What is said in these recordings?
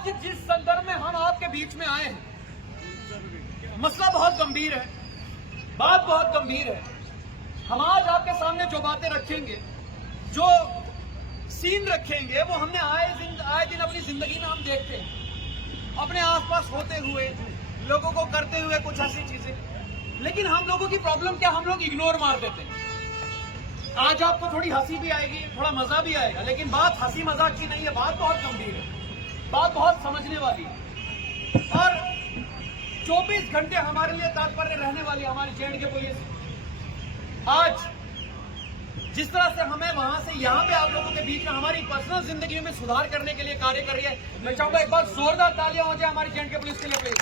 आज जिस संदर्भ में हम आपके बीच में आए हैं, मसला बहुत गंभीर है, बात बहुत गंभीर है। हम आज आपके सामने जो बातें रखेंगे, जो सीन रखेंगे, वो हमने आए दिन अपनी जिंदगी में हम देखते हैं, अपने आसपास होते हुए, लोगों को करते हुए कुछ ऐसी चीजें। लेकिन हम लोगों की प्रॉब्लम क्या, हम लोग इग्नोर मार देते हैं। आज आपको थोड़ी हंसी भी आएगी, थोड़ा मजा भी आएगा, लेकिन बात हंसी मजाक की नहीं है, बात बहुत गंभीर है, बात बहुत समझने वाली है। और 24 घंटे हमारे लिए तात्पर्य रहने वाली हमारी जे.एंड.के पुलिस आज जिस तरह से हमें वहां से यहाँ पे आप लोगों के बीच में हमारी पर्सनल जिंदगी में सुधार करने के लिए कार्य कर रही है। मैं चाहूंगा एक बार जोरदार तालियां हो जाए हमारी जे.एंड.के पुलिस के लिए प्लीज।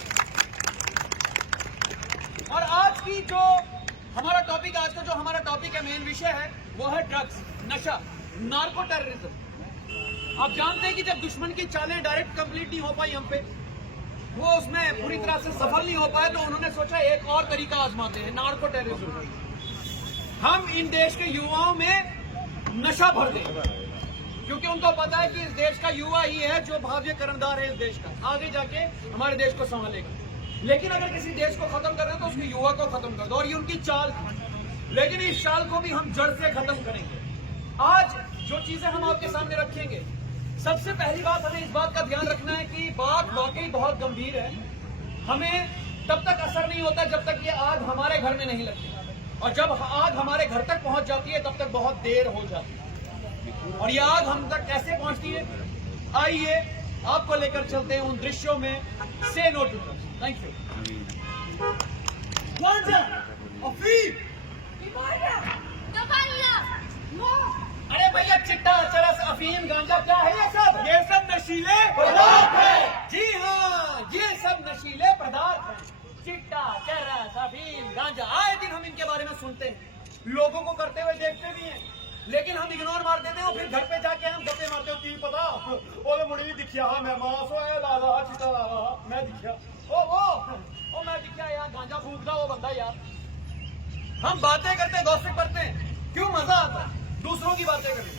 और आज की जो हमारा टॉपिक, आज का जो हमारा टॉपिक है, मेन विषय है, वो है ड्रग्स, नशा, नार्को टेररिज्म। आप जानते हैं कि जब दुश्मन की चालें डायरेक्ट कंप्लीट नहीं हो पाई हम पे, वो उसमें पूरी तरह से सफल नहीं हो पाए, तो उन्होंने सोचा एक और तरीका आजमाते हैं, नार्को टेररिज्म। हम इन देश के युवाओं में नशा भर दें, क्योंकि उनको पता है कि इस देश का युवा ही है जो भाग्य कर्णधार है इस देश का, आगे जाके हमारे देश को संभालेगा। लेकिन अगर किसी देश को खत्म कर रहे हैं तो उसके युवा को खत्म कर दो, और ये उनकी चाल है। लेकिन इस चाल को भी हम जड़ से खत्म करेंगे। आज जो चीजें हम आपके सामने रखेंगे, सबसे पहली बात हमें इस बात का ध्यान रखना है कि बात वाकई बहुत गंभीर है। हमें तब तक असर नहीं होता जब तक ये आग हमारे घर में नहीं लगती, और जब आग हमारे घर तक पहुंच जाती है तब तक बहुत देर हो जाती है। और ये आग हम तक कैसे पहुंचती है, आइए आपको लेकर चलते हैं उन दृश्यों में। Say no to drugs. Thank you. अरे भैया, चिट्टा, चरस, अफीम, गांजा, क्या है ये सब नशीले पदार्थ है। जी हाँ, ये सब नशीले पदार्थ है। चिट्टा, चरस, अफीम, गांजा, आए दिन हम इनके बारे में सुनते हैं, लोगों को करते हुए देखते भी हैं, लेकिन हम इग्नोर मार देते हैं। और फिर घर पे जाके हम गप्पे मारते हो, तीन पता ओले मुड़ी दिखिया, मैं मांस लाला चिट्टा लाला, मैं दिखिया ओ मैं दिखिया यार, गांजा फूकता वो बंदा यार। हम बातें करते, गॉसिप करते हैं, क्यों मजा आता है दूसरों की बातें करने।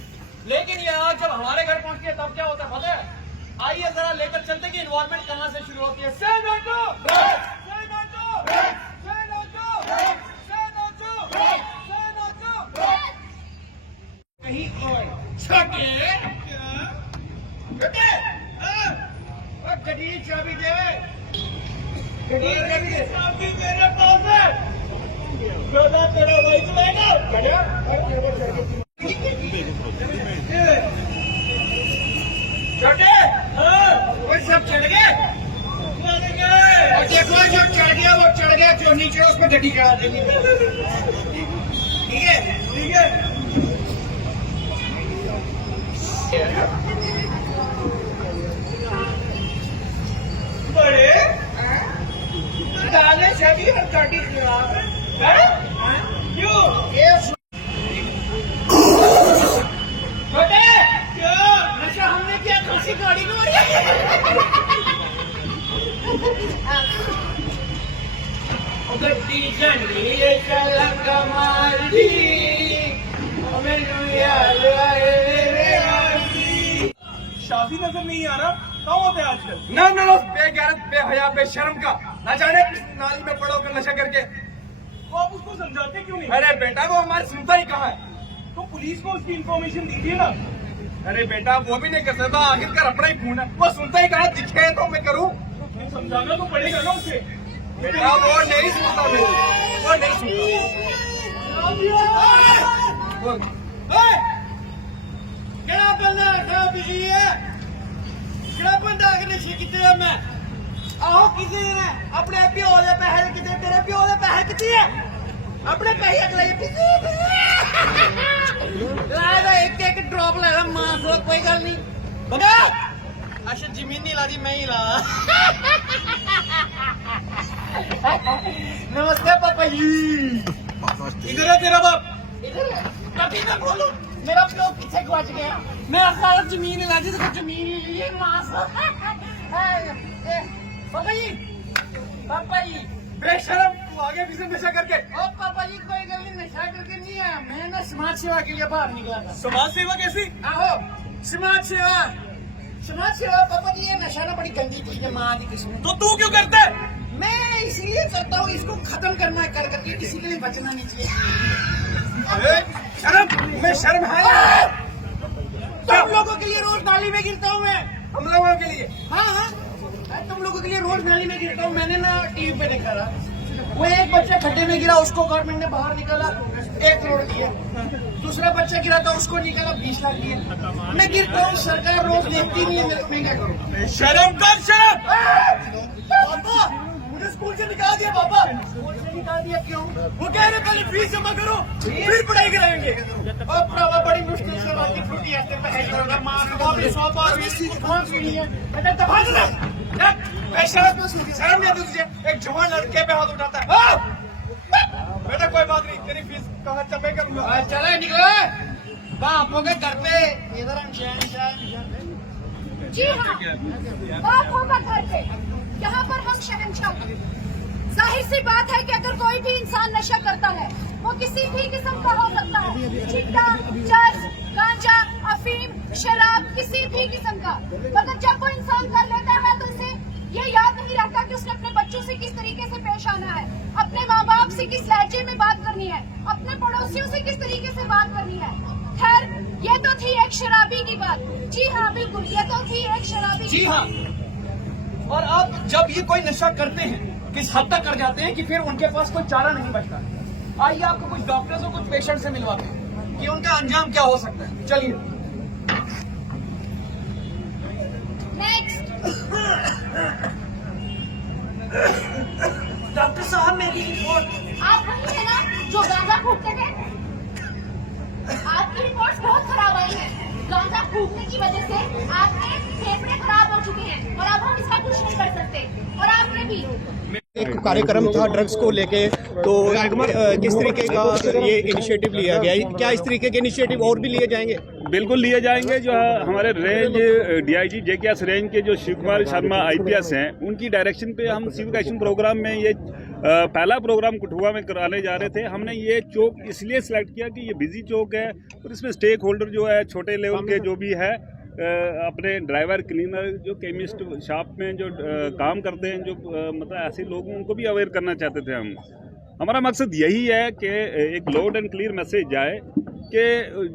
लेकिन ये आज जब हमारे घर पहुंचती है तब क्या होता है पता है? आइए जरा लेकर चलते कि इन्वॉल्वमेंट कहां से शुरू होती है। से नो टू ड्रग्स, से नो टू ड्रग्स, से नो टू ड्रग्स, से नो टू ड्रग्स, से नो टू ड्रग्स। कहीं और छके बेटे, गड्डी चाबी दे, गड्डी चाबी दे, चाबी मेरे पास है, बेटा तेरा भाई चलाएगा, छोटे वो सब चढ़ गए, और देखो जो चढ़ गया वो चढ़ गया, जो नीचे उस पर गड्डी चढ़ा देंगे। ठीक है, ठीक है। बड़े डाले छवि और गाड़ी क्यों ये छोटे, क्या नशा हमने किया, खांसी गाड़ी में गड्डी झंडी चल कमाल दी, शादी नजर नहीं आ रहा, कहाँ होते आजकल? ना बेगैरत, बेहया, बेशर्म का, न जाने नाली में पड़ा होकर नशा करके। तो आप उसको समझाते क्यों नहीं? अरे बेटा, वो हमारे सुनता ही कहाँ है, तो पुलिस को उसकी इन्फॉर्मेशन दीजिए ना। अरे बेटा, वो भी नहीं कर सकता, आखिरकार अपना ही खून है, वो सुनता ही कहाँ, दिखे तो मैं करूँ, तो समझाना तो पड़ेगा ना उसे। बेटा वो नहीं सुनता, वो नहीं सुनता। क्या बंदा क्या बिजी है, क्या बंदा नशे कितने मैं आहो, किसी ने अपने प्यो दे पैसे कितने, तेरे प्यो दे पैसे कितने है, अपने पैसे अगले एक एक ड्रॉप लगा मांस, कोई गल नहीं बंदा। अच्छा जमीन नहीं ला दी, मैं ही ला। नमस्ते पापा जी। इधर है तेरा बाप, इधर है। कभी मैं बोलूं मेरा प्यो पीछे गवाच गया, मैं सारा जमीन ला दी, तो जमीन लिए मांस। पापा जी बेशरम, तू आगे पीछे नशा करके। ओ पापा जी कोई गल नहीं, नशा करके नहीं आया मैं, ना समाज सेवा के लिए बाहर निकला था। समाज सेवा कैसी? आहो समाज सेवा, समाज सेवा पापा जी, ये नशा ना बड़ी गंदी चीज है, माँ की किस्म। तो तू क्यों करता है? मैं इसलिए करता हूँ, इसको खत्म करना है कर करके, किसी के लिए बचना नहीं चाहिए। शर्म में शर्म है। तुम लोगों के लिए रोज नाली में गिरता हूँ मैं। हम लोगों के लिए हाँ, तुम लोगों के लिए रोज नाली में गिरता हूँ। मैंने ना टीवी पे देखा था, वो एक बच्चा खड्डे में गिरा, उसको गवर्नमेंट ने बाहर निकाला 1 करोड़ दिया। दूसरा बच्चा गिरा था, उसको निकाला 20 लाख दिए। मैं गिरता हूँ, सरकार रोज देखती नहीं है मेरे को, मैं क्या करूँ? शर्म कर, शर्म। पापा मुझे स्कूल से निकाल दिया। पापा स्कूल से निकाल दिया क्यों? वो कह रहे पहले फीस जमा करो फिर पढ़ाई कराएंगे। और प्रभा बड़ी मुश्किल से राती फ्रूटी ऐसे पहल करोगे, माँ को अपने 100 बार कौन सी नहीं है बेटा, दबा दो। शर्म नहीं आती तुझे? एक जवान लड़के पे हाथ उठाता है। बेटा कोई बात नहीं, तेरी फीस कहाँ से पे करूंगा। चले निकलो बापों के घर पे, इधर हम जी हाँ, बाप होगा घर पे, यहाँ पर हम शहंशाह। जाहिर सी बात है कि अगर कोई भी इंसान नशा करता है, वो किसी भी किस्म का हो सकता है, चिट्टा, चरस, गांजा, अफीम, शराब, किसी भी किस्म का। मगर जब वो इंसान कर लेता है तो उसे ये याद नहीं रहता कि उसने अपने बच्चों से किस तरीके से पेश आना है, अपने माँ बाप से किस लहजे में बात करनी है, अपने पड़ोसियों से किस तरीके से बात करनी है। खैर, ये तो थी एक शराबी की बात। जी हाँ बिल्कुल, ये तो थी एक शराबी जी की हाँ। और अब जब ये कोई नशा करते हैं, किस हद तक कर जाते हैं कि फिर उनके पास कोई चारा नहीं बचता। आइए आपको कुछ डॉक्टर्स और कुछ पेशेंट से मिलवाते हैं कि उनका अंजाम क्या हो सकता है। चलिए। नेक्स्ट। डॉक्टर साहब मेरी रिपोर्ट। आप वही है ना जो गांजा फूकते थे? आपकी रिपोर्ट्स बहुत खराब आई है। गांजा फूकने की वजह से आपके फेफड़े खराब हो चुके हैं और अब हम इसका कुछ नहीं कर सकते। और आपने भी एक कार्यक्रम था ड्रग्स को लेके, तो किस तरीके का ये इनिशिएटिव लिया गया है? क्या इस तरीके के इनिशिएटिव और भी लिए जाएंगे? बिल्कुल लिए जाएंगे। जो हमारे रेंज डीआईजी जेकेएस रेंज के जो शिव कुमार शर्मा आईपीएस हैं, उनकी डायरेक्शन पे हम सिविक एक्शन प्रोग्राम में ये पहला प्रोग्राम कठुआ में कराने जा रहे थे। हमने ये चौक इसलिए सिलेक्ट किया कि ये बिजी चौक है और इसमें स्टेक होल्डर जो है छोटे लेवल के जो भी है, अपने ड्राइवर, क्लीनर, जो केमिस्ट शॉप में जो काम करते हैं, जो मतलब ऐसे लोग उनको भी अवेयर करना चाहते थे हम। हमारा मकसद यही है कि एक लाउड एंड क्लियर मैसेज जाए कि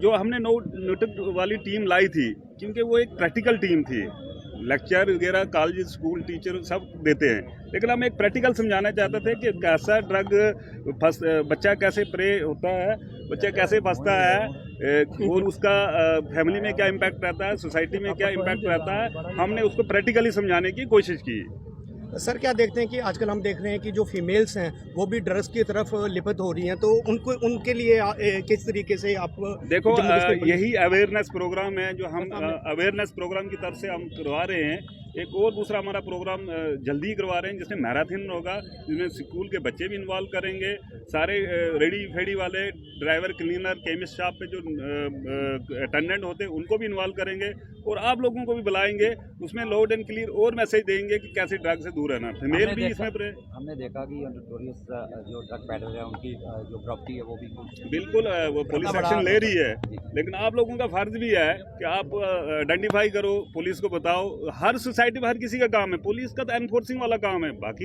जो हमने नोटिक वाली टीम लाई थी, क्योंकि वो एक प्रैक्टिकल टीम थी, लेक्चर वगैरह कॉलेज स्कूल टीचर सब देते हैं, लेकिन हम एक प्रैक्टिकल समझाना चाहते थे कि कैसा ड्रग बच्चा कैसे प्रे होता है, बच्चा कैसे फंसता है और उसका फैमिली में क्या इम्पैक्ट रहता है, सोसाइटी में क्या इम्पैक्ट रहता है। हमने उसको प्रैक्टिकली समझाने की कोशिश की। सर, क्या देखते हैं कि आजकल हम देख रहे हैं कि जो फीमेल्स हैं वो भी ड्रग्स की तरफ लिप्त हो रही हैं, तो उनके लिए किस तरीके से आप देखो, यही अवेयरनेस प्रोग्राम है जो हम अवेयरनेस प्रोग्राम की तरफ से हम करवा रहे हैं। एक और दूसरा हमारा प्रोग्राम जल्दी ही करवा रहे हैं जिसमें मैराथन होगा, जिसमें स्कूल के बच्चे भी इन्वॉल्व करेंगे, सारे रेडी फेडी वाले ड्राइवर, क्लीनर, केमिस्ट शॉप पे जो अटेंडेंट होते हैं उनको भी इन्वॉल्व करेंगे और आप लोगों को भी बुलाएंगे। उसमें लाउड एंड क्लियर और मैसेज देंगे कि कैसे ड्रग से दूर रहना। फीमेल भी इसमें हमने देखा कि नोटोरियस जो ड्रग पैडलर है उनकी जो प्रॉपर्टी है वो भी बिल्कुल वो पुलिस एक्शन ले रही है, लेकिन आप लोगों का फर्ज भी है कि आप आइडेंटिफाई करो, पुलिस को बताओ। हर सोसाइटी में हर किसी का काम है, पुलिस का तो एनफोर्सिंग वाला काम है, बाकी